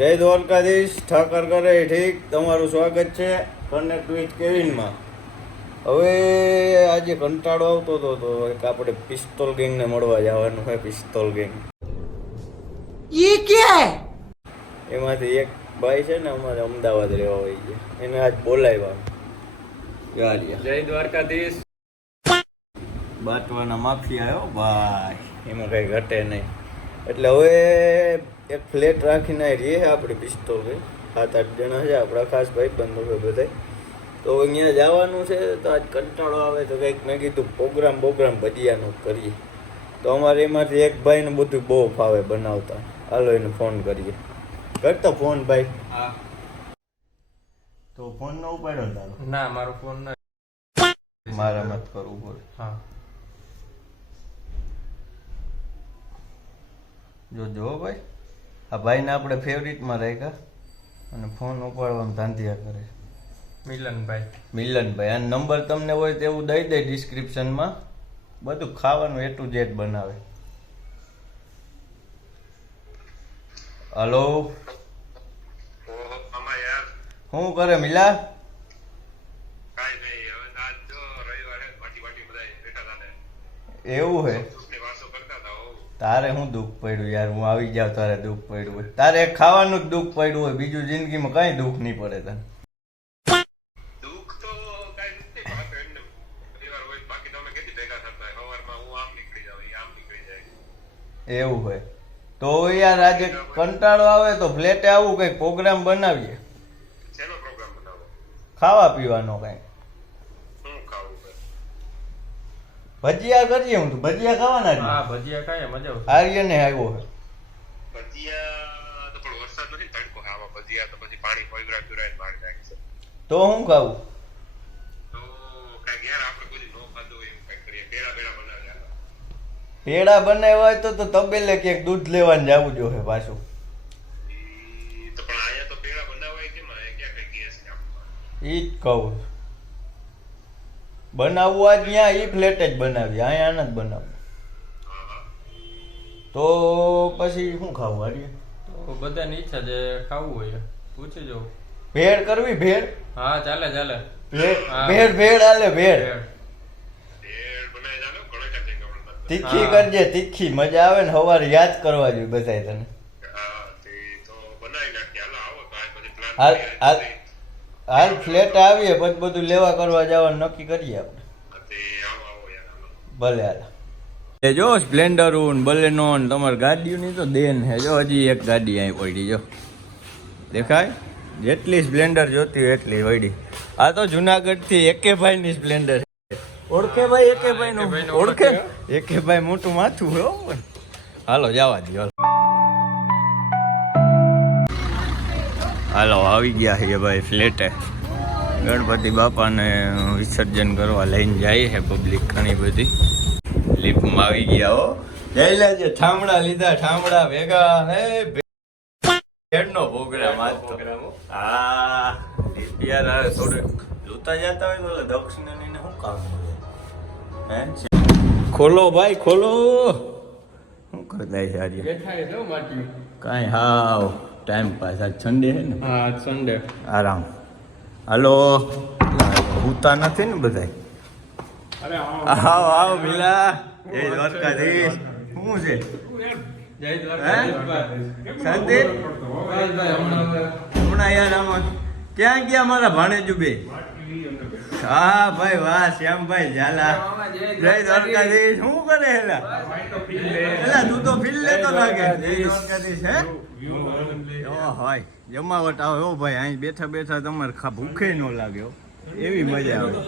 જય દ્વારકાધીશ, ઠાકર કરે ઠીક. તમારું સ્વાગત છે કનેક્ટ વિથ કેવિનમાં. હવે આજે કંટાળો આવતો હતો તો એક આપણે પિસ્તોલ ગેંગને મળવા જવાનું છે. પિસ્તોલ ગેંગ ये क्या है? એમાંથી એક ભાઈ છે ને અમારે અમદાવાદ રહેવા હોય છે, એને આજ બોલાવ્યા. જય દ્વારકાધીશ. બાટવાના માફી આવ્યો ભાઈ, એમાં કઈ ઘટે નહીં. એટલે હવે એક ફ્લેટ રાખીને રહીએ આપણે પિસ્તોલ ગઈ. 7-8 જણા છે આપણા ખાસ ભાઈ બંધો છે બધા. તો અહીંયા જવાનું છે તો આજ કંટાળો આવે તો કંઈક મેં કીધું પ્રોગ્રામ ભજીયાનો કરીએ. તો અમારે એમાંથી એક ભાઈને બધું બહુ ફાવે બનાવતા. હાલો એને ફોન કરીએ. કરતો ફોન ભાઈ. હા. તો ફોન ન ઉપાડ્યો તારો? ના, મારો ફોન ના. મારા મત કરવું પડે. હા. જો ભાઈ, આ ભાઈને આપણે ફેવરિટમાં રાખ્યા અને ફોન ઉપાડવામાં ધાંધિયા કરે. મિલનભાઈ આ નંબર તમને હોય તેવું દઈ દે ડિસ્ક્રિપ્શનમાં. બધું ખાવાનું A to Z બનાવે. હલો, શું કરે મિલા? એવું હે? તારે શું દુઃખ પડ્યું યાર? હું આવી જાવ તારે દુઃખ પડ્યું હોય. તારે ખાવાનું જ દુઃખ પડ્યું હોય, બીજું જિંદગીમાં કઈ દુઃખ નહીં પડે તને. એવું હોય તો યાર આજે કંટાળો આવે તો ફ્લેટે આવું, કઈક પ્રોગ્રામ બનાવીએ. ખાવા પીવાનો કઈ ભજીયા કરીએ. હું તો ભજીયા ખાવાના છે. હા, ભજીયા ખાઈએ, મજા આવશે. આર્યને આવ્યો છે. તો હું ખાવું? પેડા બનાવ્યા હોય તો તબેલે ક્યાંક દૂધ લેવાનું જવું જોઈએ પાછું. ઈ જ કહું. બનાવવું આજ ત્યાં ઈ ફ્લેટ જ બનાવી, અહીંયા જ બનાવું. તો પછી શું ખાવું આર્ય? તો બધાની ઈચ્છા જે ખાવું હોય પૂછી જો. ભેળ કરવી? ભેળ? હા, ચાલે. ભેળ હાલે. ભેળ તીખી કરજે, તીખી મજા આવે ને. સવારે યાદ કરવા જોઈએ બધાય તને. હાલ ફ્લેટ આવીએ પછી બધું લેવા કરવા જવાનું નક્કી કરીએ આપણે. ભલે હાલ. એ જો સ્પ્લેન્ડર બલેનો તમારી ગાડીઓની તો દેન હે. જો હજી એક ગાડી અહીં પડી, જો દેખાય? જેટલી સ્પ્લેન્ડર જોતી હોય એટલી પડી. આ તો જુનાગઢ થી એકેભાઈ ની સ્પ્લેન્ડર. ઓળખે ભાઈ એકેભાઈ નું? ઓળખે એકેભાઈ મોટું માથું હોય. હાલો જવા દો. હાલો આવી ગયા છે ભાઈ ફ્લેટે. ગણપતિ બાપાને વિસર્જન કરવા લઈને જાય છે પબ્લિક ઘણી બધી. લિફ્ટમાં આવી ગયા હો. જઈ લેજે. ઠામડા લીધા, ઠામડા ભેગા. ભેડનો પ્રોગ્રામ આજ તો. હા યાર, થોડું જોતા જતા હોય તો દક્ષિણ લઈને શું કામ? ખોલો ભાઈ ખોલો. શું કરતા છે આજે? કાંઈ હાવ ટાઈમ પાસ. આજ સન્ડે છે ને? હા, સન્ડે. આરામ. હાલો, ઉતા નથી ને બધા? આવો મિલા. જય દ્વારકાધીશ. શું છે? જય દ્વારકાધીશ. શાંતિ? હમણાં યાર આમાં ક્યાં ગયા મારા ભાણેજુ બે? હા ભાઈ વાહ, શ્યામભાઈ ઝાલા. જય દ્વારકાધીશ. શું કરે હેલા? તું તો ફીલ લેતો લાગે. જય દ્વારકાધીશ. હે હોય જમાવટ આવે હો ભાઈ. અહીં બેઠા બેઠા તમારે ભૂખે ન લાગે એવી મજા આવે.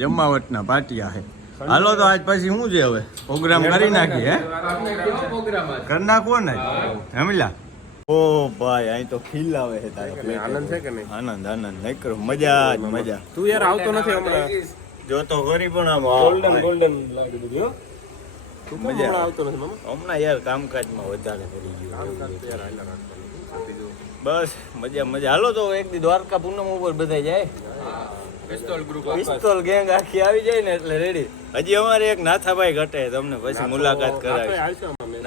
જમાવટના પાટિયા હે. હાલો તો આજ પછી શું છે હવે? પ્રોગ્રામ કરી નાખી. હે કરી નાખવો ને હમીલા? ઓ ભાઈ અહીં તો ફીલ આવે છે. આનંદ છે કે નહીં? આનંદ નહીં કરો. મજા જ મજા. તું યાર આવતો નથી હમણાં. જો તો ખરી પણ આમ ગોલ્ડન લાગી દીધી હો. તું મજા આવતો નથી મામા. હમણાં યાર કામકાજમાં વધારે કરી ગયું. બસ મજા. હાલો તો એક દી દ્વારકા પૂનમ ઉપર બધા જાય. પિસ્તોલ ગેંગ આખી આવી જાય ને એટલે રેડી. હજી અમારે એક નાથાભાઈ ઘટે, તમને પછી મુલાકાત કરાવી.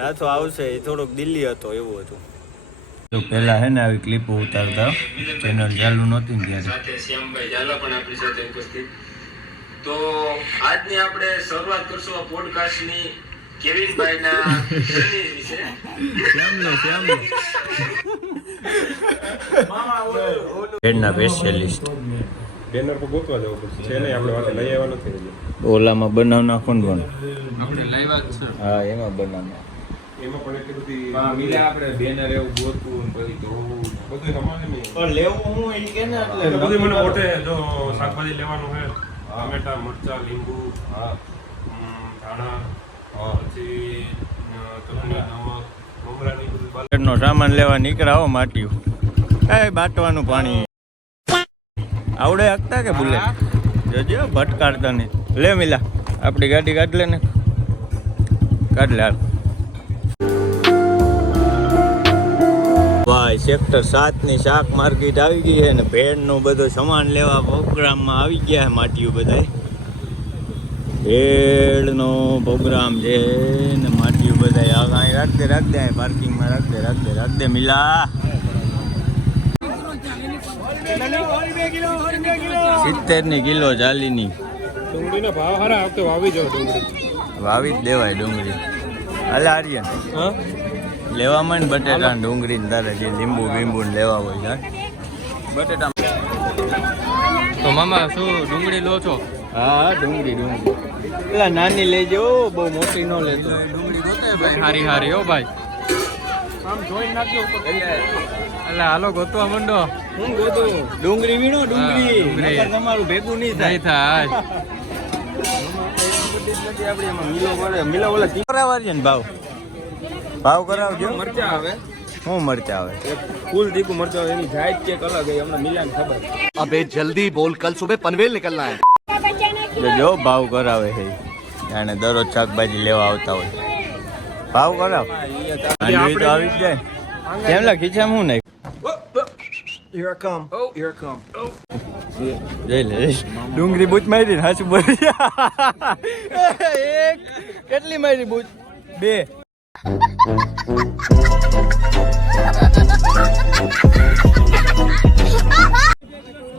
નાથો આવશે, એ થોડોક દિલ્હી હતો એવું હતું. તો પહેલા હે ને આવી ક્લિપો ઉતારતા ચેનલ ચાલુ નહોતી ને ત્યારે. સાથે શ્યામભાઈ ઝાલા પણ આપણી સાથે ઉપસ્થિત. તો આજની આપણે શરૂઆત કરશું આ પોડકાસ્ટની કેવિનભાઈના જર્ની વિશે. હેડના સ્પેશિયલિસ્ટ બેનર પર ગોતવા જવું પડશે છે નહીં આપણે વાતે લઈ આવવા નથી. ઓલામાં બનાવ નાખો ને પણ. આપણે લાવ્યા જ છે. હા એમાં બનાવ. એમાં પણ એટલી બધી મિલા આપણે બેનર એવું ગોતવું ને પછી ધોવું બધું સમાન નહીં. પણ લેવું હું એ કે ને એટલે બધું મને મોટે જો શાકભાજી લેવાનું છે ટમેટા મરચા લીંબુ ધાણા પછી ચટણી નમક મમરાની બધું નો સામાન લેવા નીકળાવો માટ્યું એ બાટવાનું પાણી આવડે હકતા કે બુલેટ જોજો ભટકાડતા નહીં. લે મિલા આપણી ગાડી કાઢ લે ને કાઢ લે. ભાઈ સેક્ટર 7 ની શાક માર્કેટ આવી ગઈ છે ને ભેળનો બધો સામાન લેવા પ્રોગ્રામમાં આવી ગયા છે માટીયું બધા. ભેળનો પ્રોગ્રામ છે ને માટીયું બધા અહીં રાખ દે પાર્કિંગમાં રાખ દે મિલા. 70 કિલો ચાલીની ડુંગળીના ભાવ સારા આવતો વાવી જાવ ડુંગળી વાવી જ દેવાય ડુંગળી. હાલે આર્યન લેવામાં ને બટેટા ડુંગળી ને તારે જે લીંબુ બીંબુ ને લેવા હોય બટેટા. તો મામા શું ડુંગળી લો છો? હા ડુંગળી પેલા નાની લઈ જાઓ બહુ મોટી ન લેતો. ડુંગળી ગોતે ભાઈ હારી હારી હો ભાઈ. આમ જોઈને નાખજો એટલે હાલો ગોતવા માંડો. હું ગોતું ડુંગળી વીણો ડુંગળી. નકર તમારું ભેગું નહીં થાય. નહીં થાય. મિલો ઓલા કરાવજો ને ભાવ કરાવજો. મરચા આવે શું મરચા આવે? ફૂલ તીખું મરચા એની જાત કે અલગ હોય હમણાં મિલાને ખબર. अबे जल्दी बोल कल सुबह पनवेल निकलना है। જો ભાવ કરાવે છે જાણે દરરોજ શાકભાજી લેવા આવતા હોય. ભાવ કરાવ આંધળી તો આવી જ જાય. કેમલા ખીચામાં હું નહીં Here I come. Here I come. જઈ લે ડુંગળી બૂચ મારી ને હાચું બોલી. એક કેટલી મારી બૂચ? 2.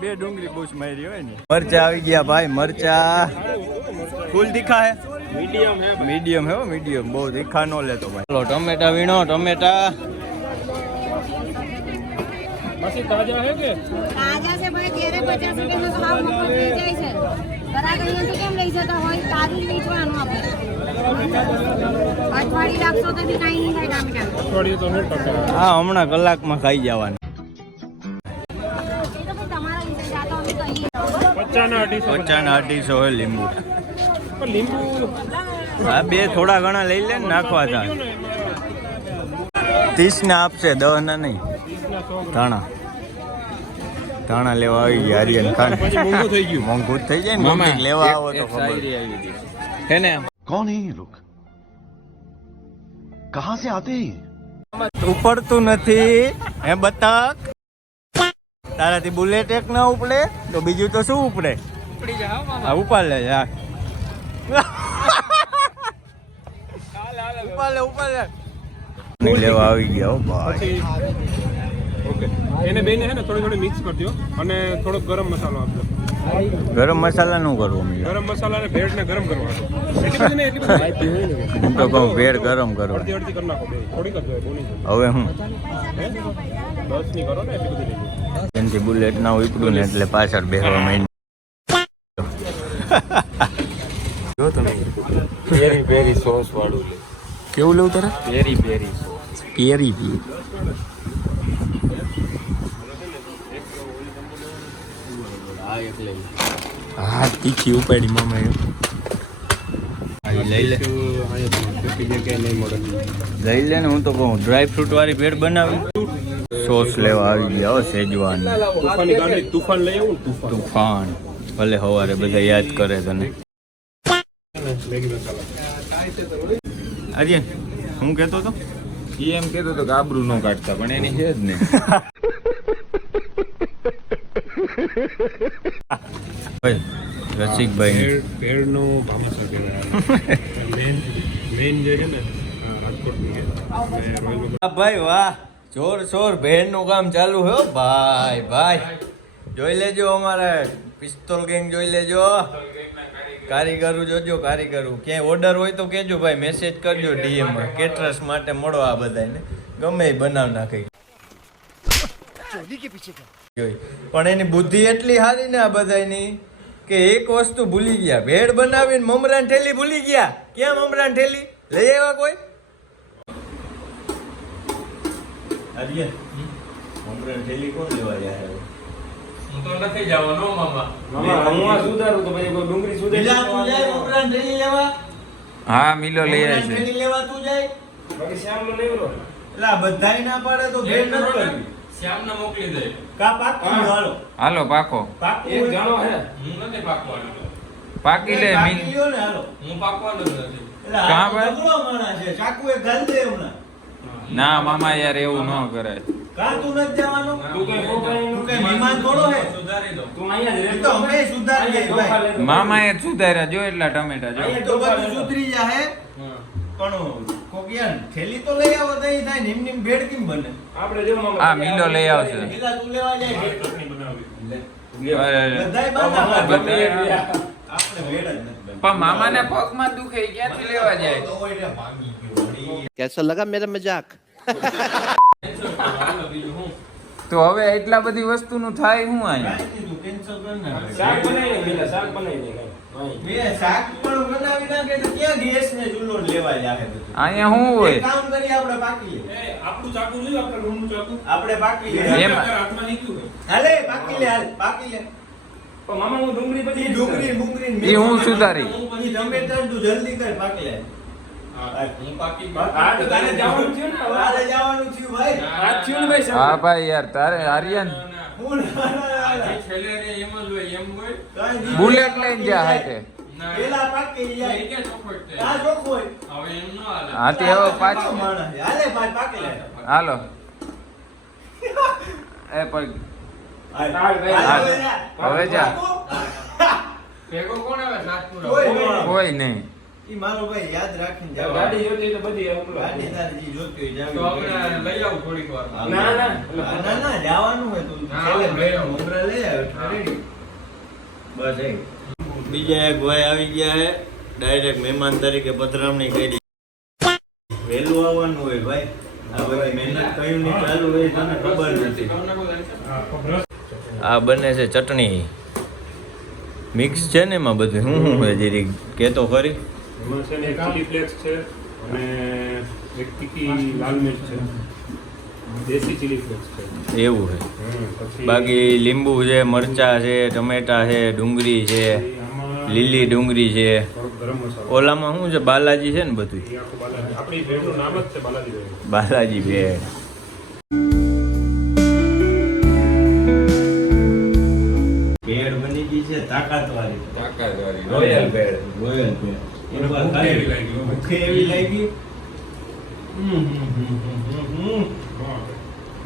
બે ડુંગળી બૂચ મારી હોય ને. મરચા આવી ગયા ભાઈ. મરચા ફૂલ તીખા હે મીડિયમ હે મીડિયમ બહુ તીખા નો લેતો ભાઈ. ચલો ટમેટા વીણો ટમેટા. તાજા હે કે તાજા છે ભાઈ 13-50 રૂપિયાનો ભાવ મફત થઈ જાય છે. બરાબર અહીંયાથી કેમ લઈ જતા હોય? તારું જ વેચવાનું આપણે. અઠવાડિયું લાગશો તો બી કાંઈ નહીં થાય ટામેટાનું. અઠવાડિયું તો 100%. હા હમણાં કલાકમાં ખાઈ જવાનું. એ તો ભાઈ તમારા વિશે જાતો અમે કહીએ. 50-250 હોય લીંબુ. પણ લીંબુ હા 2 થોડા ઘણા લઈ લે ને નાખવા થાય. 30 ના આપશે 10 ના નહીં. ધાણા લેવા આવી ગયા આર્યન ખાન. પછી મોંઘું થઈ ગયું. મોંઘું જ થઈ જાય ને મોંઘું લેવા આવો તો ખબર હે ને कौन है ये लोग? कहाँ से आते हैं? ઉપડતું નથી હે બતક. તારાથી બુલેટ એક ના ઉપડે તો બીજું તો શું ઉપડે? હા ઉપાડ લે યાર. ઉપાડ લે લેવા આવી ગયા હો ભાઈ. ઓકે એને બેને હે ને થોડી મિક્સ કરજો અને થોડો ગરમ મસાલો આપજો. ગરમ મસાલા નું કરવું મેં. ગરમ મસાલા અને ભેળને ગરમ કરવાનો. એટલી બધી નહીં, એટલી બધી હું તો કહું ભેળ ગરમ કરો. અડધી અડધી કરી નાખો બે. થોડીક જ જોઈએ, બહુ નહીં જોઈએ. હવે હું 10 ની કરો ને એટલી બધી નહીં. એનાથી બુલેટ ના ઉપડું ને એટલે પાછળ બેસવા માંડ્યું. જો તમે પેરી પેરી સોસ વાળું કેવું લેવું તારે? પેરી પેરી સોસ. કેરી પી. હા તીખી ઉપાડી મામા એમ. લઈ લે લઈ લે ને. હું તો કહું ડ્રાય ફ્રૂટ વાળી ભેળ બનાવી. સોસ લેવા આવી ગયા હો સેજવાન. તૂફાની ગાડી તૂફાન લઈ આવું ને તુફાન ભલે સવારે બધા યાદ કરે તને. મેગી મસાલા. આર્યન હું કહેતો હતો એ એમ કહેતો હતો કે આબરૂ ન કાઢતા પણ એની છે જ ને. રસિકભાઈ ભેળનો ભાવસર કહેવાય. મેન જે છે ને રાજકોટની ભાઈ વાહ જોર ભેળનું કામ ચાલુ હો ભાઈ ભાઈ. જોઈ લેજો અમારા પિસ્તોલ ગેંગ જોઈ લેજો. કારીગરો જોજો કારીગરો. ક્યાંય ઓર્ડર હોય તો કેજો ભાઈ, મેસેજ કરજો DM માં. કેટરસ માટે મળો આ બધાને, ગમે એ બનાવ નાખી. પણ એની બુદ્ધિ એટલી સારી ને આ બધાની કે એક વસ્તુ ભૂલી ગયા. ભેળ બનાવીને મમરાની ઠેલી ભૂલી ગયા. ક્યાં મમરાની ઠેલી લઈ આવ્યા કોઈ? આર્ય મમરાની ઠેલી કોણ લેવા જાય? હું તો નથી જવાનો મામા. બીજા તું જાય મમરાની ઠેલી લેવા? હા મિલો લઈ મમરાની આવે છે. ઠેલી લેવા તું જાય? એટલે આ બધાય ના પાડે તો ભેળ ન કરવી. શ્યામને મોકલી દે. કા પાકી હાલો. હાલો પાકો પાકી હું નથી પાકવાનો. પાકી લે પાકી લ્યો ને હાલો. હું પાકવાનો જ નથી. એટલે આ કાં તો ભાઈ? જબરો માણસ છે. ચાકુ એ ગાલ દે હમણાં. ના મામા યાર એવું ન કરાય. કાં તું નથી જવાનું? તું કઈ મહેમાન થોડો હે? સુધારી દો. એ તો અમે સુધારીએ ભાઈ. મામા એ સુધાર્યા જો એટલા ટમેટા જો. અહીંયા તો બધું સુધરી જાહે. હા. પણ કોક યાર થેલી તો લઈ આવો તો ઈ થાય ને. એમની ભેળ કેમ બને? હા મિલો લઈ આવશે. પેલા તું લેવા જાય ભેળ. અરે, બધાય બાંધા બધાય. આપણે ભેળ જ નથી બનતી. પણ મામાને પગમાં દુખે ઈ ક્યાંથી લેવા જાય? તો એટલે ભાંગી ગયો વળી. कैसा लगा मेरा मजाक? Cancel કરો. હાલો બીજું હું. તો હવે એટલા બધી વસ્તુનું થાય શું અહીંયા? કાંઈ નહીં, તું cancel કર નાખ. શાક બનાવી બે શાક પણ બનાવી નાખે તો ક્યાં ગેસ ને ચૂલો લેવા જાહે બધું. અહીંયા શું એક હોય? કામ કરીએ આપણે પાકી લે. આપણું ચાકુ જોયું આપણે રૂમનું ચાકુ આપણે પાકી લે. એમ. હાથમાં નીકળ્યું હોય. હાલે પાકી લે હાલ પાકી લે. પણ મામા હું ડુંગળી ઈ ડુંગળી બુંગળી ઈ હું સુધારી. ઈ ગમે ત્યારે તું જલ્દી કર પાકી લે. હું પાકી હા તો તારે જવાનું થયું ને હવે. તારે જવાનું થયું ભાઈ. આજ થયું ને ભાઈ હા ભાઈ યાર તારે આર્યન હું જે છેલ્લે રે એમ જ હોય એમ હોય. કાંઈ બુલેટ લઈને જા હાથે. ના. પેલા પાકી એ જાય. ક્યાં ચોખવટ છે? આ જોખ હોય. હવે એમ ન હાલે. હાથી હવે પાછું માણસ. હાલે ભાઈ પાકી લે. હાલો એ પણ હાલ. હાલ ભાઈ. હાલ, હવે જા. ભેગો કોણ આવે નાગપુરા? કોઈ કોઈ નહીં. ઈ મારો ભાઈ યાદ રાખીને જાવ. ગાડી જોતી હોય તો બધી ગાડી તારે જી જોતી હોય તો જાવી. આપણે લઈ આવું થોડીક વાર. ના, ના. ના ના જવાનું હોય તું હા, છેલ્લે હા. ભેળ મમરા લઈ આવ રેડી. બસ એ બીજા એક ભાઈ આવી ગયા હે, ડાયરેક્ટ મહેમાન તરીકે પધરામણી કરી. વહેલું આવવાનું હોય ભાઈ. આ બધી મહેનત કયું ની ચાલુ હોય તને ખબર નથી. આ બને છે ચટણી મિક્સ છે ને એમાં બધું શું શું હોય જરી કેતો ખરી. એમાં છે ને એક ચીલી ફ્લેક્સ છે અને એક તીખી લાલ મિર્ચ છે, દેશી ચીલી ફ્લેક્સ છે. એવું છે. પછી બાકી લીંબુ છે, મરચા છે, ટમેટા છે, ડુંગળી છે, આમાં લીલી ડુંગળી છે. થોડોક ગરમ મસાલો. ઓલામાં શું છે બાલાજી છે ને બધું. એ આખું બાલાજી. આપણી ભેળનું નામ જ છે બાલાજી ભેળ. બાલાજી ભેળ. ભેળ બની ગઈ છે તાકાતવાળી. રોયલ ભેળ. રોયલ ભેળ. એકવાર ભૂખ ખાઈ. એવી લાગી. ભૂખ એવી લાગી. હા.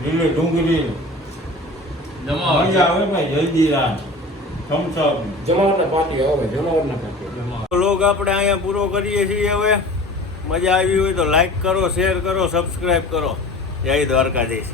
લીલી ડુંગળી. જમાવો. મજા આવે ભાઈ જલ્દી રામ. થમ્સ જમાવટના પાટી આવે, જમાવટના પાટી. વ્લોગ આપણે અહીંયા પૂરો કરીએ છીએ હવે. મજા આવી હોય તો લાઈક કરો, શેર કરો, સબસ્ક્રાઇબ કરો. જય દ્વારકાધીશ.